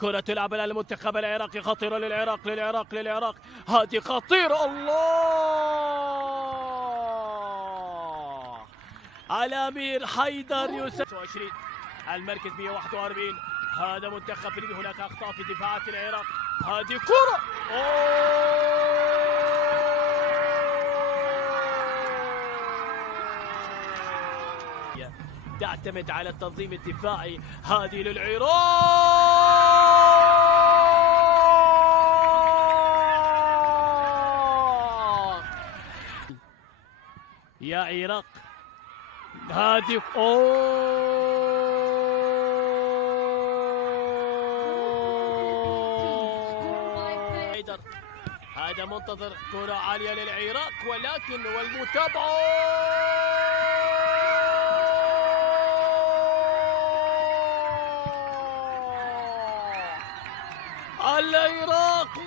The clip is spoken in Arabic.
كرة تلعب على المنتخب العراقي، خطيرة للعراق. هذه خطيرة، الله على أمير حيدر يوسف. 20 المركز 141. هذا منتخب ليبيا، هناك أخطاء في دفاعات العراق. هذه كرة تعتمد على التنظيم الدفاعي. هذه للعراق يا عراق. هذه هذا منتظر كرة عالية للعراق، ولكن والمتابعة العراق